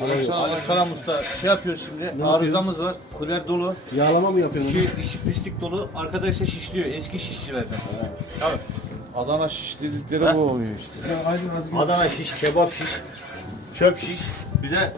Aleykümselam usta. Şey yapıyoruz şimdi. Arızamız var. Kuler dolu. Yağlama mı yapıyorsun? İçi, içi pislik dolu. Arkadaş da şişliyor. Eski şişçilerden. Tabii. Adana şiş dedikleri bu oluyor işte. Ya Aydın. Adana şiş, kebap şiş, çöp şiş. Bir de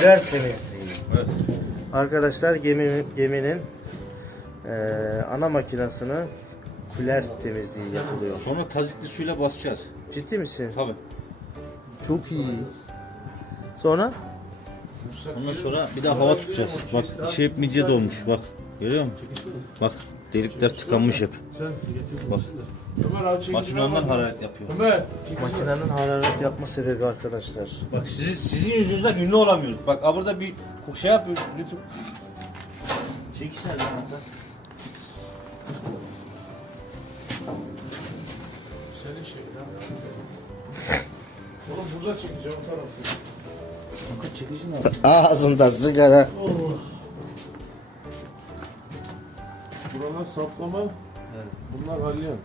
Birer temizliği. evet. Arkadaşlar gemi, geminin eee, ana makinasını kuler temizliği yapılıyor. Sonra tazikli suyla basacağız. Ciddi misin? Tabii. Çok iyi. Sonra? Ondan sonra bir daha hava tutacağız. Bak içi hep midye dolmuş. Bak görüyor musun? Bak delikler tıkanmış hep. Bak makine ondan hararet yapıyor. Makinenin hararet yapma sebebi arkadaşlar. Bak sizin, sizin yüzünüzden ünlü olamıyoruz. Bak ha burada bir şey yapıyoruz. YouTube. Çekişler lan. Senin şey ya. Oğlum burada çekeceğim o tarafta. Kanka çekici ne yapıyor? Ağzında sigara. Buralar saplama. Bunlar alyan.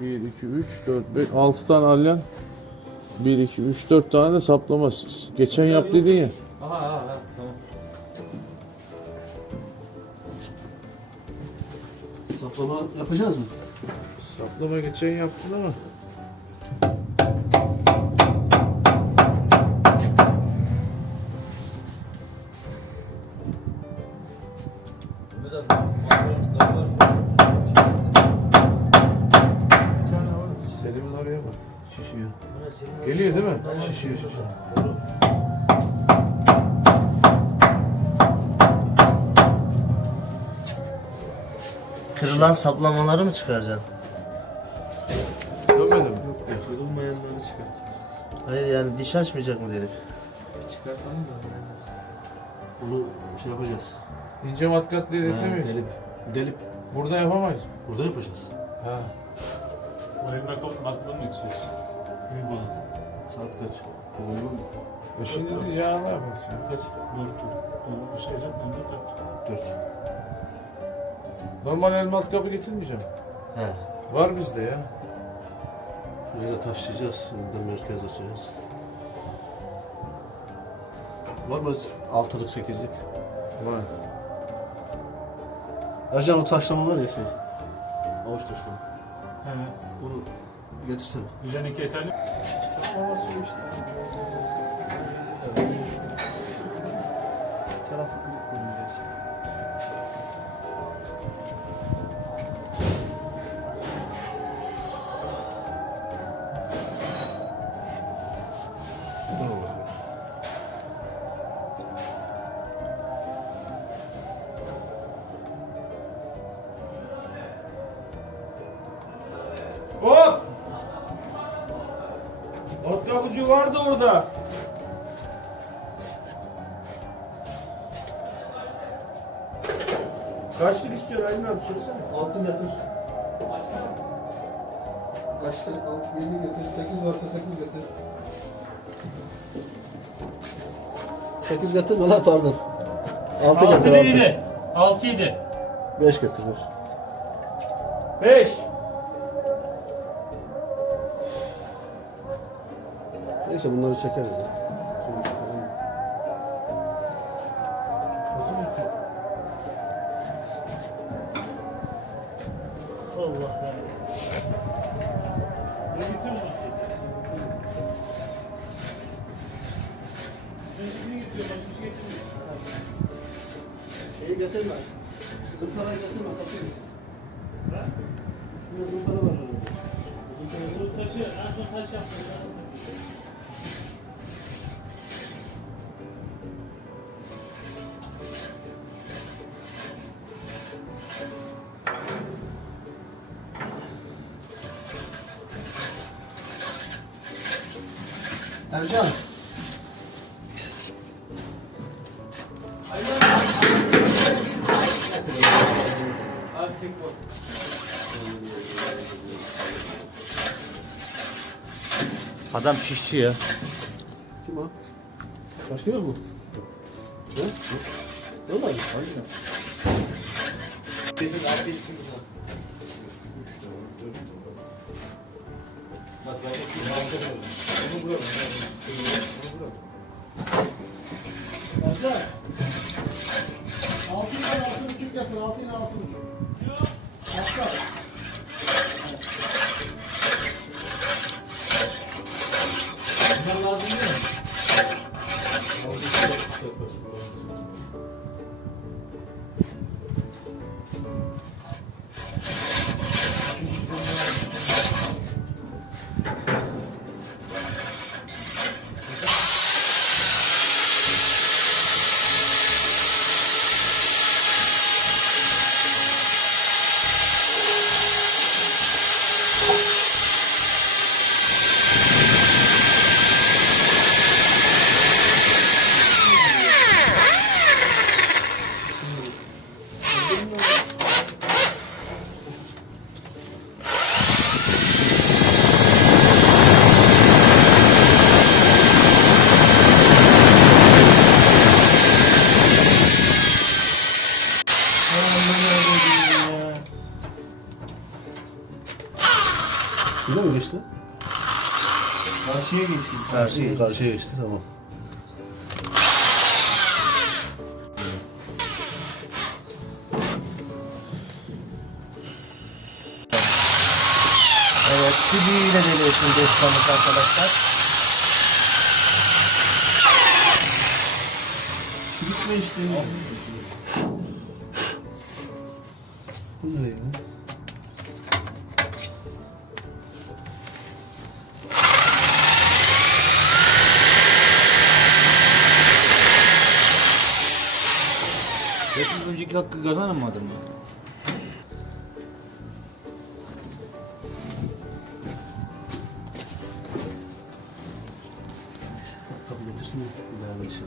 1, 2, 3, 4, 5, 6 tane alyan. 1, 2, 3, 4 tane de saplama. Geçen yap dedin ya. Aha aha aha tamam. Saplama yapacağız mı? Saplama geçen yaptın ama. Şişiyor şişiyor. Kırılan saplamaları mı çıkaracaksın? Dönmedi mi? Kırılmayanları çıkar. Hayır yani diş açmayacak mı herif? Çıkartalım da. Onu şey yapacağız. İnce matkatla Ha, iletemeyiz. delip. Delip. Burada yapamayız. Burada yapacağız. Ha. Oraya nakıl, naklı mı getiriyorsun? Büyük olan. Saat kaç? Uygun mu? E şimdi de yağma yaparız. Kaç? Dört, dört. Bir ben de dört. Dört. Normal el matkabı getirmeyeceğim. He. Var bizde ya. Şuraya da taşlayacağız. Şimdi de merkez açacağız. Var mı altılık sekizlik? Var. Ercan o taşlama var ya şey. Avuç taşlama. He. Bunu getirsene. Üzerindeki yeterli. Tarafı kırık koyacağız. Matkabıcı vardı orada. Kaçlık istiyor Aydın abi söylesene. Altı getir. Kaçta? Altı, yedi getir. Sekiz varsa sekiz getir. Sekiz getir mi lan pardon. Altı Altı getir. Altı. yedi. Altı yedi. Beş getir. Beş. Beş. Neyse bunları çekeriz ya. Allah şey. Şeyi getirme. Zımparayı getirme. Kapıyı. Ha? Üstünde zımpara var. Bu taşı, en son taş yaptım. Ercan. Abi tek koy. Adam şişçi ya. Kim o? Başka yok mu? Ne? Vallahi. Aynen. Affetsin kızım. Bak, bak, bak, Fazla. Altı ile altı buçuk yatır. Altı ile altı buçuk. Hatta. Karşıya geçeyim. Karşıya, karşıya geçti tamam. Evet, düdüğüyle deliyor şimdi ustamız arkadaşlar. Çürütme işlemi. Bu nereye önceki hakkı kazanamadın mı? Kapı getirsin de geçti.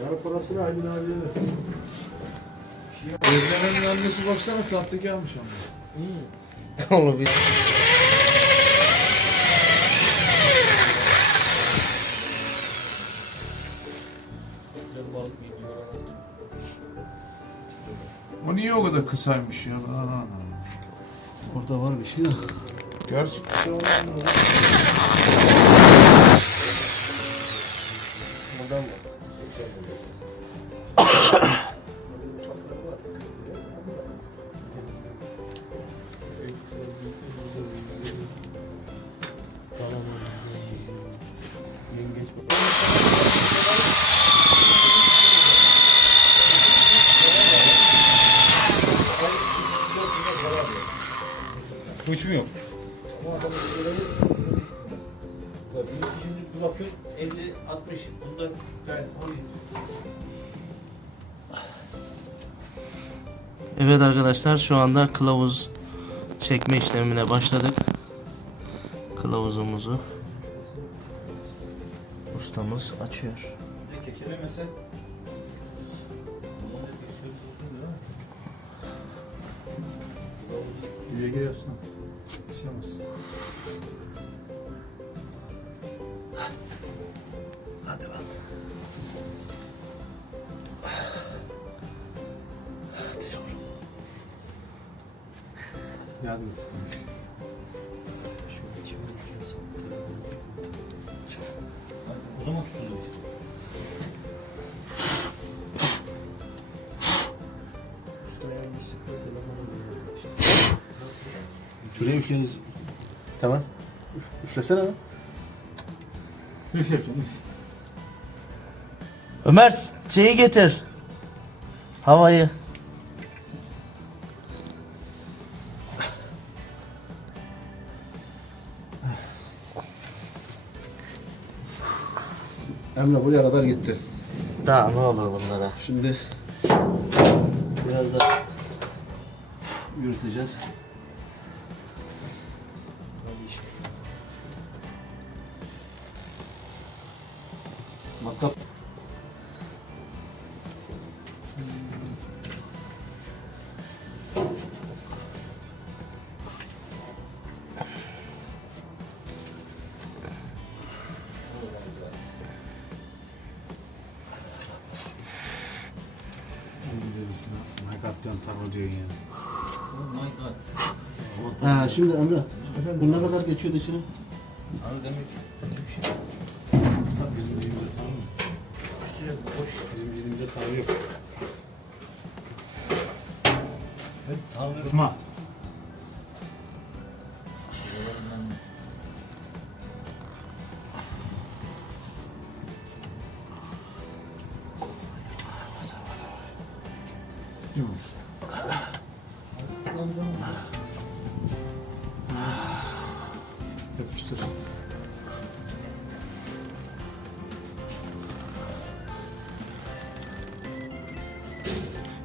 Ya parasını Aylin abiye ver. Özlem'in annesi baksana sahtekarmış ama. Onu bir O niye o kadar kısaymış ya? Aa, aa. Orada var bir şey de. Gerçi kısa olan Uçmuyor. Şimdi bir bakıyorsun 50 60 bunda gayet polis. Evet arkadaşlar şu anda kılavuz çekme işlemine başladık. Kılavuzumuzu ustamız açıyor. Kekelemesen Güle geliyorsun. Şey. Hadi lan. Hadi yavrum. Yaz gitsin. o zaman işte. Şuraya üfleniz. Tamam. Üf, üflesene lan. Üf yapacağım. Ömer şeyi getir. Havayı. Emre buraya kadar gitti. Daha ne olur bunlara. Şimdi biraz da yürüteceğiz. Ne kaptan tarla diyorsun ya. Ha, şimdi Emre. Bu ne kadar geçiyordu içine? Abi demek bir şey. Bizim elimizde tamam mı? Şey boş. Bizim elimizde tabi yok. Tanrı. Tutma.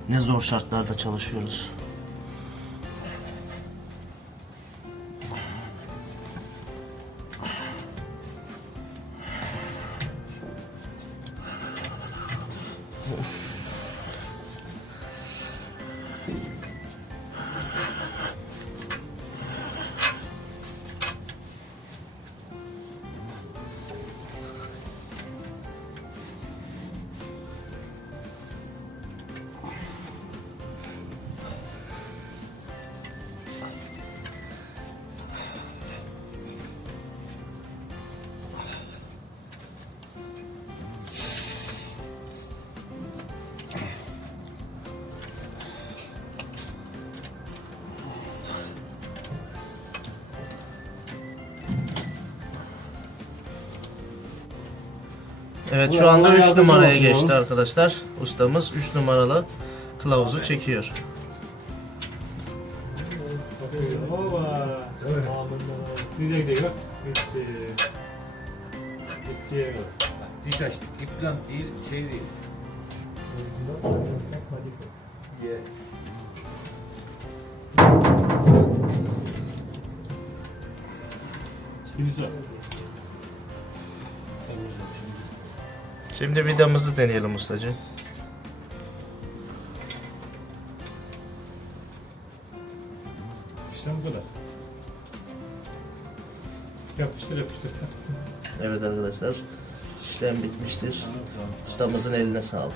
Ne zor şartlarda çalışıyoruz. Evet şu anda 3 yardımcı numaraya olsun geçti arkadaşlar. Ustamız 3 numaralı kılavuzu çekiyor. Güzel gidiyor. Bitti. Bitti. Diş açtık. İplant değil, şey değil. Yes. Güzel. Şimdi vidamızı deneyelim ustacığım. İşte bu kadar. Yapıştır yapıştır. Evet arkadaşlar işlem bitmiştir. Ustamızın eline sağlık.